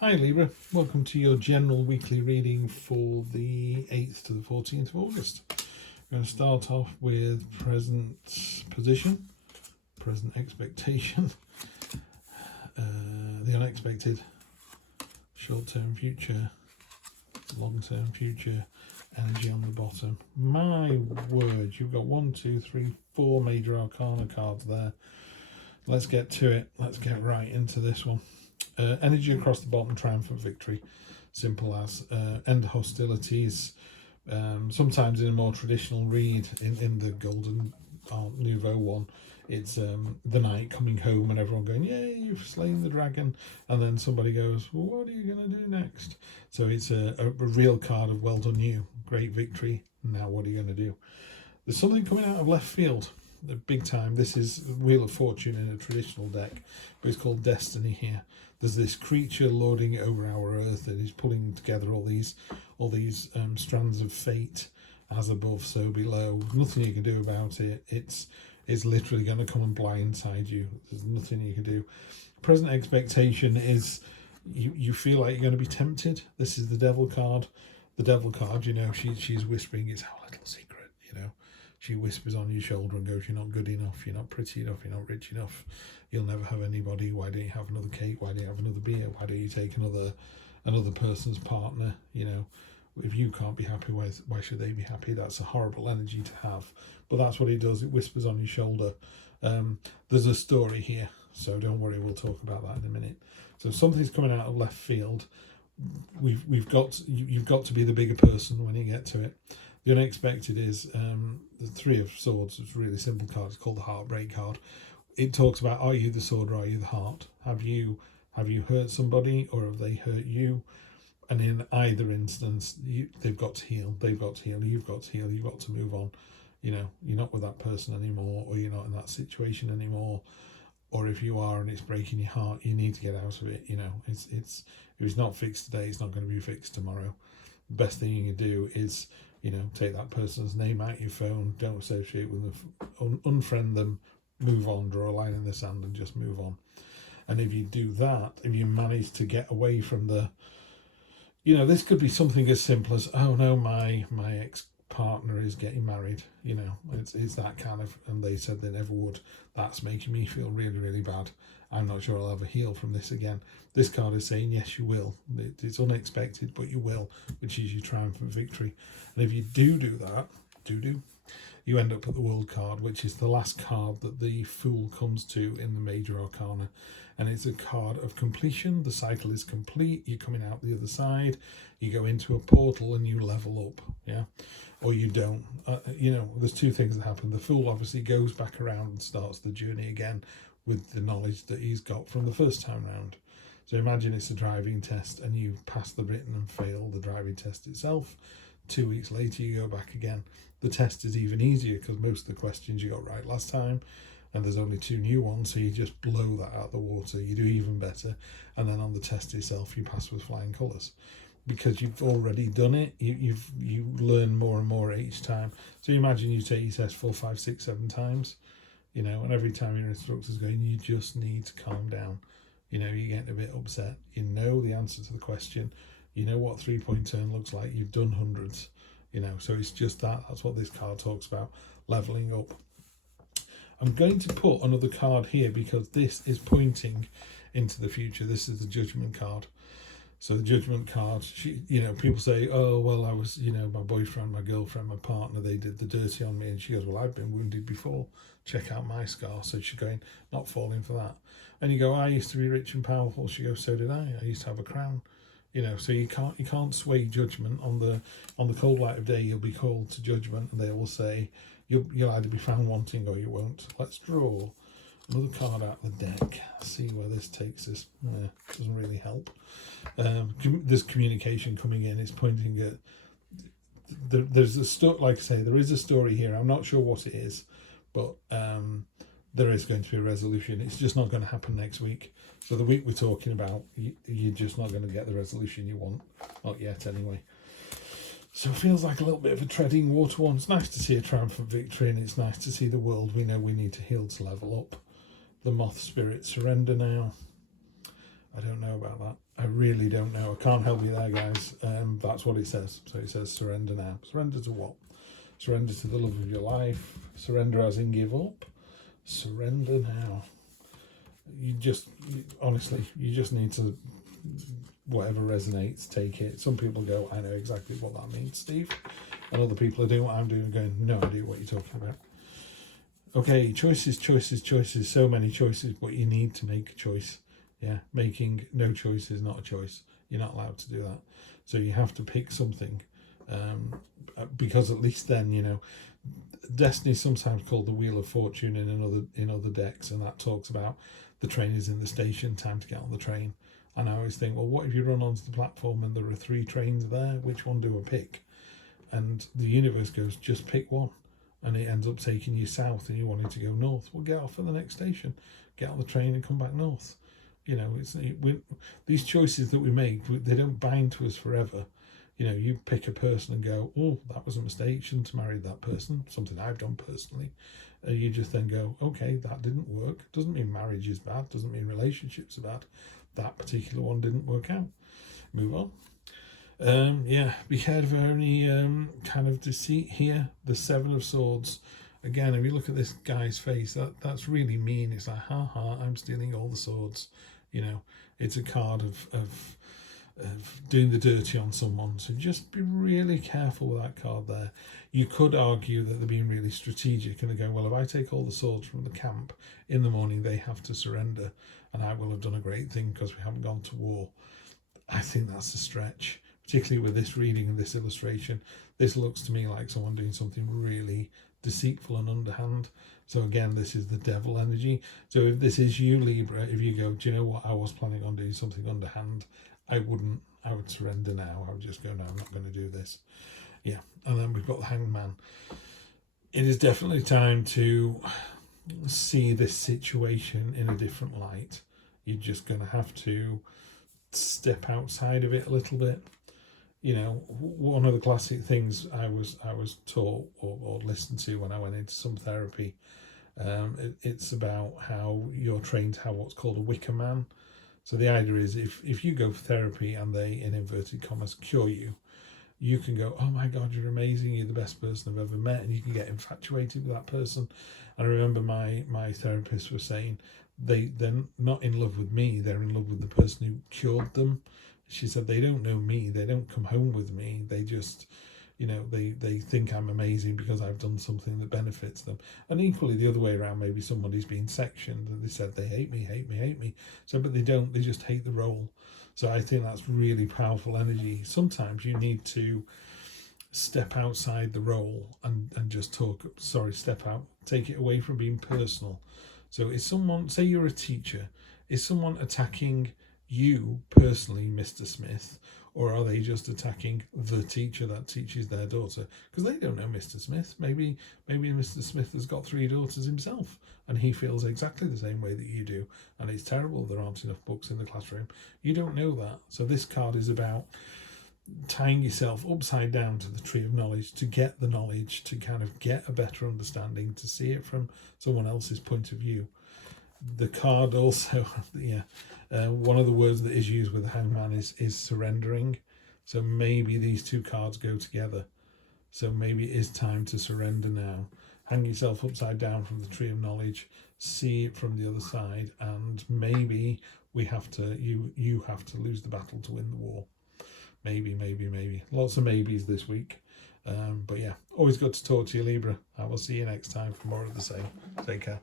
Hi Libra, welcome to your general weekly reading for the 8th to the 14th of August. We're going to start off with present position, present expectation, the unexpected, short-term future, long-term future, energy on the bottom. My word, you've got 4 major arcana cards there. Let's get to it. Let's get right into this one. Energy across the bottom, triumphant victory. Simple as end hostilities. Sometimes in a more traditional read, in the Golden Art Nouveau one, it's the knight coming home and everyone going, yay, you've slain the dragon. And then somebody goes, well, what are you going to do next? So it's a real card of well done you. Great victory. Now what are you going to do? There's something coming out of left field. Big time. This is Wheel of Fortune in a traditional deck, but it's called Destiny here. There's this creature lording over our earth and he's pulling together all these strands of fate, as above so below. Nothing you can do about it. It's literally going to come and blindside you. There's nothing you can do. Present expectation is you feel like you're going to be tempted. This is the Devil card. The Devil card, you know, she's whispering, it's our little secret, you know. She whispers on your shoulder and goes, you're not good enough, you're not pretty enough, you're not rich enough, you'll never have anybody, why don't you have another cake, why don't you have another beer, why don't you take another person's partner, you know. If you can't be happy, why should they be happy? That's a horrible energy to have. But that's what it does, it whispers on your shoulder. There's a story here, so don't worry, we'll talk about that in a minute. So something's coming out of left field. You've got to be the bigger person when you get to it. The unexpected is the Three of Swords. It's a really simple card. It's called the Heartbreak card. It talks about, are you the sword or are you the heart? Have you hurt somebody or have they hurt you? And in either instance, they've got to heal. They've got to heal. You've got to heal. You've got to move on. You know, you're not with that person anymore, or you're not in that situation anymore. Or if you are and it's breaking your heart, you need to get out of it. You know, if it's not fixed today, it's not going to be fixed tomorrow. The best thing you can do is, you know, take that person's name out your phone, don't associate with them, unfriend them, move on, draw a line in the sand and just move on. And if you do that, if you manage to get away from the, you know, this could be something as simple as, oh no, my ex-partner is getting married, you know, it's that kind of, and they said they never would. That's making me feel really, really bad. I'm not sure I'll ever heal from this again. This card is saying, yes, you will. It's unexpected, but you will, which is your triumphant victory. And if you do that, you end up at the World card, which is the last card that the Fool comes to in the Major Arcana. And it's a card of completion. The cycle is complete. You're coming out the other side. You go into a portal and you level up, yeah? Or you don't. You know, there's two things that happen. The Fool obviously goes back around and starts the journey again with the knowledge that he's got from the first time round. So imagine it's a driving test and you pass the written and fail the driving test itself. 2 weeks later, you go back again. The test is even easier because most of the questions you got right last time, and there's only 2 new ones, so you just blow that out of the water. You do even better, and then on the test itself, you pass with flying colours because you've already done it. You learn more and more each time. So you imagine you take your test 4, 5, 6, 7 times, you know, and every time your instructor's going, you just need to calm down. You know, you're getting a bit upset. You know the answer to the question. You know what 3-point turn looks like. You've done hundreds, you know, so it's just that's what this card talks about, leveling up. I'm going to put another card here because this is pointing into the future. This is the Judgment card. So the Judgment card, you know, people say, oh, well, I was, you know, my boyfriend, my girlfriend, my partner, they did the dirty on me. And she goes, well, I've been wounded before. Check out my scar. So she's going, not falling for that. And you go, I used to be rich and powerful. She goes, so did I. I used to have a crown. You know, so you can't sway judgment. On the cold light of day, you'll be called to judgment, and they will say you'll either be found wanting or you won't. Let's draw another card out of the deck. See where this takes us. Doesn't really help. There's communication coming in. It's pointing at there's a story. Like I say, there is a story here. I'm not sure what it is, but there is going to be a resolution. It's just not going to happen next week. So the week we're talking about, you're just not going to get the resolution you want. Not yet, anyway. So it feels like a little bit of a treading water one. It's nice to see a triumphant victory, and it's nice to see the world we know we need to heal to level up. The moth spirit surrender now. I don't know about that. I really don't know. I can't help you there, guys. That's what it says. So it says surrender now. Surrender to what? Surrender to the love of your life. Surrender as in give up. Surrender now. Honestly, you just need to, whatever resonates, take it. Some people go, I know exactly what that means, Steve. And other people are doing what I'm doing, going, no idea what you're talking about. Okay, choices, choices, choices. So many choices, but you need to make a choice. Yeah, making no choice is not a choice. You're not allowed to do that. So you have to pick something, because at least then, you know, Destiny is sometimes called the Wheel of Fortune in other decks, and that talks about the train is in the station, time to get on the train. And I always think, well, what if you run onto the platform and there are 3 trains there? Which one do I pick? And the universe goes, just pick one. And it ends up taking you south and you wanted to go north. Well, get off at the next station, get on the train and come back north. You know, these choices that we make, they don't bind to us forever. You know, you pick a person and go, oh, that was a mistake, shouldn't have married that person, something I've done personally. You just then go, okay, that didn't work. Doesn't mean marriage is bad, doesn't mean relationships are bad. That particular one didn't work out. Move on. Yeah, be careful of any kind of deceit here. The 7 of Swords. Again, if you look at this guy's face, that's really mean. It's like, I'm stealing all the swords. You know, it's a card of doing the dirty on someone. So just be really careful with that card there. You could argue that they're being really strategic and they're going, well, if I take all the swords from the camp in the morning, they have to surrender and I will have done a great thing because we haven't gone to war. I think that's a stretch, particularly with this reading and this illustration. This looks to me like someone doing something really deceitful and underhand. So again, this is the devil energy. So if this is you, Libra, if you go, do you know what, I was planning on doing something underhand, I would surrender now. I would just go, no, I'm not going to do this. Yeah. And then we've got the Hanged Man. It is definitely time to see this situation in a different light. You're just going to have to step outside of it a little bit. You know, one of the classic things I was taught or listened to when I went into some therapy, it's about how you're trained to have what's called a wicker man. So the idea is if you go for therapy and they, in inverted commas, cure you, you can go, oh my God, you're amazing, you're the best person I've ever met, and you can get infatuated with that person. And I remember my therapist was saying they're not in love with me, they're in love with the person who cured them. She said they don't know me, they don't come home with me, they just, you know, they think I'm amazing because I've done something that benefits them. And equally the other way around, maybe somebody's been sectioned and they said they hate me. So, but they don't, they just hate the role. So I think that's really powerful energy. Sometimes you need to step outside the role and just step out, take it away from being personal. So is someone, say you're a teacher, is someone attacking you personally, Mr. Smith, or are they just attacking the teacher that teaches their daughter? Because they don't know Mr. Smith. Maybe Mr. Smith has got 3 daughters himself and he feels exactly the same way that you do. And it's terrible there aren't enough books in the classroom. You don't know that. So this card is about tying yourself upside down to the tree of knowledge to get the knowledge, to kind of get a better understanding, to see it from someone else's point of view. The card also, one of the words that is used with the Hangman is surrendering. So maybe these 2 cards go together. So maybe it is time to surrender now. Hang yourself upside down from the tree of knowledge, see it from the other side, and maybe we have to, you have to lose the battle to win the war. Maybe. Lots of maybes this week. But yeah, always good to talk to you, Libra. I will see you next time for more of the same. Take care.